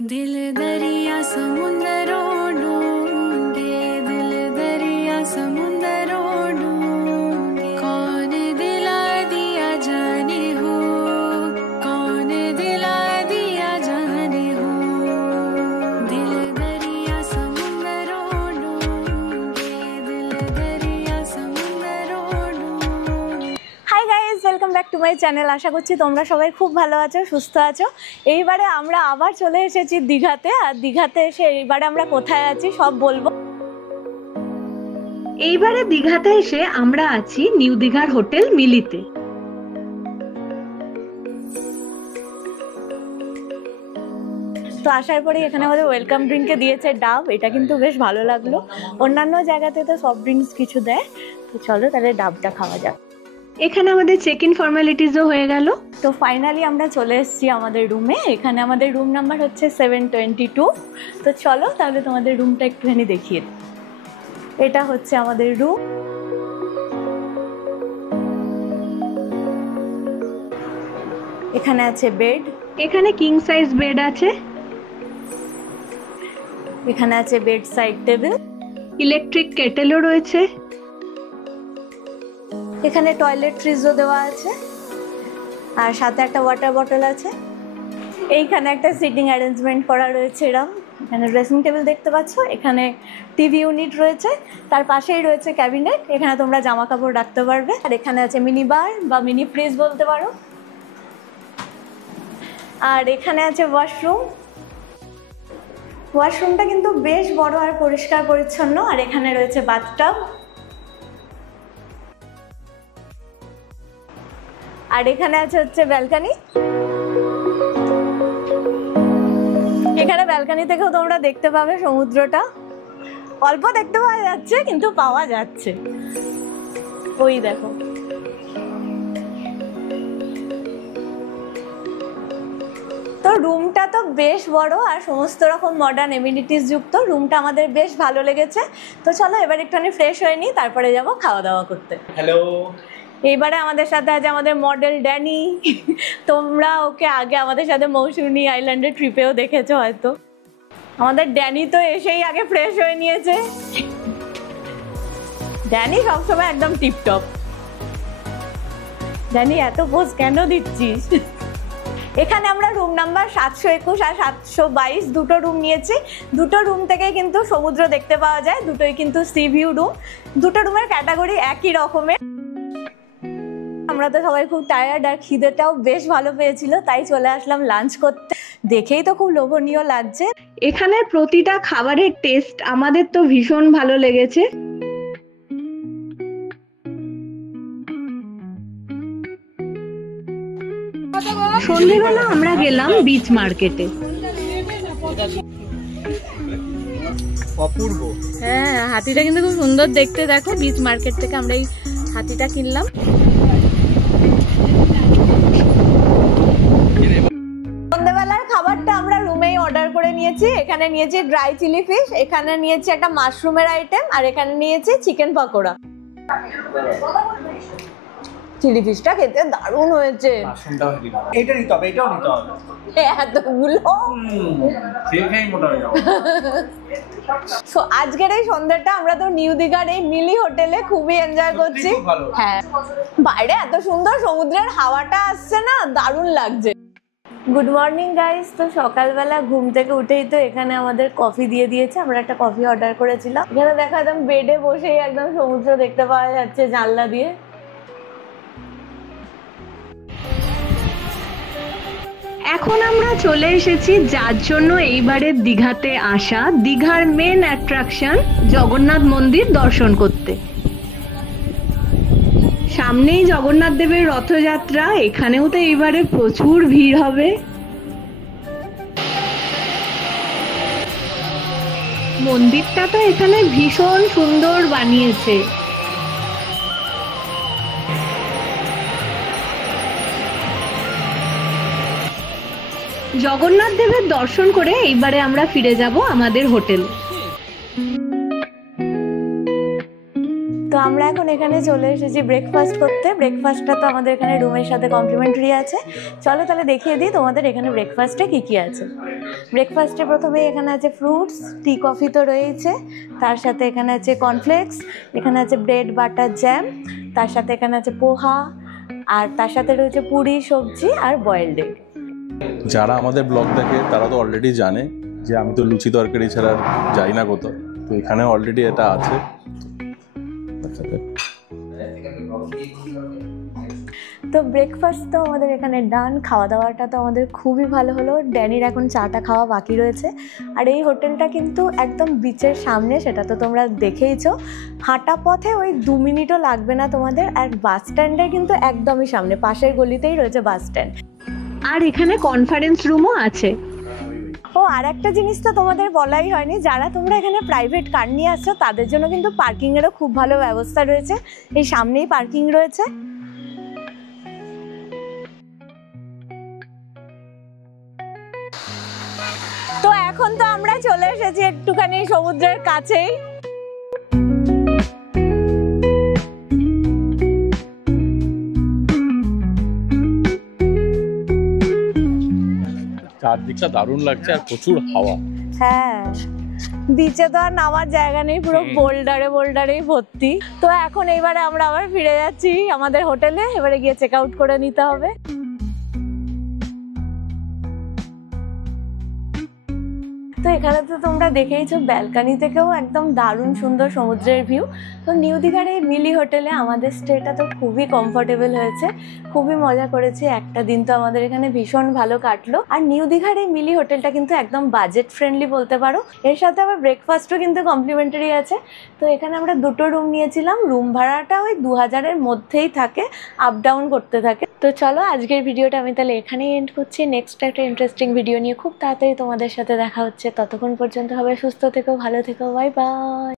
दिल दरिया समुंदरों ढूंढे, दिल दरिया समुंदरों ढूंढे, कौन दिला दिया जाने हो, कौन दिला दिया जाने हो, दिल दरिया समुंदरों ढूंढे, दिल दरिया समुंदरों ढूंढे। Hi guys, welcome back to my channel. আশা করছি তোমরা সবাই খুব ভালো আছো, সুস্থ আছো। এইবারে আমরা আবার চলে এসেছি দীঘাতে। আর দীঘাতে এসে এইবারে আমরা কোথায় আছি সব বলবো। এইবারে দীঘাতে এসে আমরা আছি নিউ দীঘার হোটেল মিলিতে। তো আসার পরে এখানে আমাদের ওয়েলকাম ড্রিঙ্কে দিয়েছে ডাব, এটা কিন্তু বেশ ভালো লাগলো। অন্যান্য জায়গাতে তো সফট ড্রিঙ্কস কিছু দেয়, তো চলো তাহলে ডাবটা খাওয়া যাক। এখানে আমাদের চেক ইন ফর্মালিটিসও হয়ে গেল। তো ফাইনালি আমরা চলে এসেছি আমাদের রুমে। এখানে আমাদের রুম নাম্বার হচ্ছে 722। তো চলো তাহলে তোমাদের রুমটা একটুখানি দেখিয়ে দিই। এটা হচ্ছে আমাদের রুম। এখানে আছে বেড, এখানে কিং সাইজ বেড আছে, এখানে আছে বেড সাইড টেবিল, ইলেকট্রিক কেটেলও রয়েছে, এখানে টয়লেট্রিজও দেওয়া আছে, আর সাথে একটা ওয়াটার বটল আছে। এইখানে একটা সিটিং অ্যারেঞ্জমেন্ট করা রয়েছে এরম। এখানে ড্রেসিং টেবিল দেখতে পাচ্ছ, এখানে টিভি ইউনিট রয়েছে, তার পাশেই রয়েছে ক্যাবিনেট, এখানে তোমরা জামা কাপড় রাখতে পারবে। আর এখানে আছে মিনি বার বা মিনি ফ্রিজ বলতে পারো। আর এখানে আছে ওয়াশরুম। ওয়াশরুমটা কিন্তু বেশ বড় আর পরিষ্কার পরিচ্ছন্ন। আর এখানে রয়েছে বাথটাব। আর এখানে আছে হচ্ছে ব্যালকনি। এখানে ব্যালকনি থেকেও তোমরা দেখতে পাবে সমুদ্রটা। অল্প দেখতে পাওয়া যাচ্ছে কিন্তু পাওয়া যাচ্ছে, ওই দেখো। তো রুমটা তো বেশ বড় আর সমস্ত রকম মডার্ন এমিনিটিস যুক্ত। রুমটা আমাদের বেশ ভালো লেগেছে। তো চলো এবার একটুখানি ফ্রেশ হয়ে নিই, তারপরে যাব খাওয়া দাওয়া করতে। হ্যালো। এইবারে আমাদের সাথে আছে আমাদের মডেল ড্যানি। তোমরা ওকে আগে আমাদের সাথে মৌসুমী আইল্যান্ডের ট্রিপেও দেখেছো হয়তো। আমাদের ড্যানি তো এসেই আগে ফ্রেশ হয়ে নিয়েছে। ড্যানি সবসময় একদম টিপটপ। ড্যানি এত পোজ কেন দিচ্ছিস? এখানে আমরা রুম নাম্বার 721 আর 722 দুটো রুম নিয়েছি। দুটো রুম থেকে কিন্তু সমুদ্র দেখতে পাওয়া যায়, দুটোই কিন্তু সি ভিউ রুম। দুটো রুমের ক্যাটাগরি একই রকমের। আমরা তো সবাই খুব টায়ার্ড আর খিদেটাও বেশ ভালো পেয়েছিল, তাই চলে আসলাম লাঞ্চ করতে। দেখেই তো খুব লোভনীয় লাগছে। এখানের প্রতিটা খাবারের টেস্ট আমাদের তো ভীষণ ভালো লেগেছে। সন্ধ্যেবেলা আমরা গেলাম বিচ মার্কেটে। অপূর্ব। হ্যাঁ, হাতিটা কিন্তু খুব সুন্দর দেখতে। দেখো, বিচ মার্কেট থেকে আমরা এই হাতিটা কিনলাম। সন্ধ্যেবেলার খাবারটা আমরা রুমেই অর্ডার করে নিয়েছি। এখানে নিয়েছি ড্রাই চিলি ফিশ, এখানে নিয়েছি একটা মাশরুমের আইটেম, আর এখানে নিয়েছি চিকেন পকোড়া। চিলি ফিশটা খেতে দারুণ হয়েছে। মাশরুমটাও হেভি। এটা নিতে হবে, এটাও নিতে হবে। এতগুলো খেয়ে মোটা হয়ে যাবো। সো আজকের এই সন্ধ্যাটা আমরা তো নিউ দীঘার এই মিলি হোটেলে খুবই এনজয় করছি। হ্যাঁ, বাইরে এত সুন্দর সমুদ্রের হাওয়াটা আসছে না, দারুণ লাগছে। Good morning guys. তো সকালবেলা ঘুম থেকে উঠেই তো এখানে আমাদের কফি দিয়ে দিয়েছে। আমরা একটা কফি অর্ডার করেছিলাম। এখানে দেখো একদম বেডে বসেই একদম সমুদ্র দেখতে পাওয়া যাচ্ছে জানলা দিয়ে। এখন আমরা চলে এসেছি যার জন্য এইবারের দীঘাতে আসা, দীঘার মেন অ্যাট্রাকশন জগন্নাথ মন্দির দর্শন করতে। সামনেই জগন্নাথ দেবের রথযাত্রা, এখানেও তো এইবারে প্রচুর ভিড় হবে। মন্দিরটা তো এখানে ভীষণ সুন্দর বানিয়েছে। জগন্নাথ দেবের দর্শন করে এইবারে আমরা ফিরে যাব আমাদের হোটেল। তো আমরা এখন এখানে চলে এসেছি ব্রেকফাস্ট করতে। ব্রেকফাস্টটা তো আমাদের এখানে রুমের সাথে কমপ্লিমেন্টারি আছে। চলো তাহলে দেখিয়ে দিই তোমাদের এখানে ব্রেকফাস্টে কী কী আছে। ব্রেকফাস্টে প্রথমে এখানে আছে ফ্রুটস, টি কফি তো রয়েছে, তার সাথে এখানে আছে কর্নফ্লেক্স, এখানে আছে ব্রেড বাটার জ্যাম, তার সাথে এখানে আছে পোহা, আর তার সাথে রয়েছে পুরি, সবজি আর বয়েলড এগ। যারা আমাদের ব্লগ দেখে তারা তো অলরেডি জানে যে আমি তো লুচি তরকারি ছাড়া যাই না কোথাও, তো এখানে অলরেডি এটা আছে। তো ব্রেকফাস্ট তো আমাদের এখানে ডান, খাওয়া দাওয়াটা তো আমাদের খুবই ভালো হলো। ড্যানির এখন চাটা খাওয়া বাকি রয়েছে। আর এই হোটেলটা কিন্তু একদম বিচের সামনে, সেটা তো তোমরা দেখেইছো। হাঁটা পথে ওই 2 মিনিটও লাগবে না তোমাদের। আর বাস স্ট্যান্ডে কিন্তু একদমই সামনে, পাশের গলিতেই রয়েছে বাস স্ট্যান্ড। আর এখানে কনফারেন্স রুমও আছে। ও আর একটা জিনিস তো তোমাদের বলাই হয়নি, যারা তোমরা এখানে প্রাইভেট কার নিয়ে আসছো তাদের জন্য কিন্তু পার্কিংয়েরও খুব ভালো ব্যবস্থা রয়েছে। এই সামনেই পার্কিং রয়েছে। তো এখন তো আমরা চলে এসেছি একটুখানি সমুদ্রের কাছেই। চারদিকটা দারুণ লাগছে আর প্রচুর হাওয়া। হ্যাঁ, বিচে তো আর নামার জায়গা নেই, পুরো বোল্ডারেই ভর্তি। তো এখন এইবারে আমরা আবার ফিরে যাচ্ছি আমাদের হোটেলে, এবারে গিয়ে চেক আউট করে নিতে হবে। তো এখানে তো তোমরা দেখেইছো ব্যালকানি থেকেও একদম দারুণ সুন্দর সমুদ্রের ভিউ। তো নিউ দীঘার এই মিলি হোটেলে আমাদের স্টেটা তো খুবই কমফোর্টেবল হয়েছে, খুবই মজা করেছি। একটা দিন তো আমাদের এখানে ভীষণ ভালো কাটলো। আর নিউ দীঘার এই মিলি হোটেলটা কিন্তু একদম বাজেট ফ্রেন্ডলি বলতে পারো। এর সাথে আবার ব্রেকফাস্টও কিন্তু কমপ্লিমেন্টারি আছে। তো এখানে আমরা 2টো রুম নিয়েছিলাম। রুম ভাড়াটা ওই 2000-এর মধ্যেই থাকে, আপ ডাউন করতে থাকে। তো চলো আজকের ভিডিওটা আমি তাহলে এখানেই এন্ড করছি। নেক্সট একটা ইন্টারেস্টিং ভিডিও নিয়ে খুব তাড়াতাড়ি তোমাদের সাথে দেখা হচ্ছে। ততক্ষণ পর্যন্ত সবাই সুস্থ থেকো, ভালো থেকো, বাই বাই।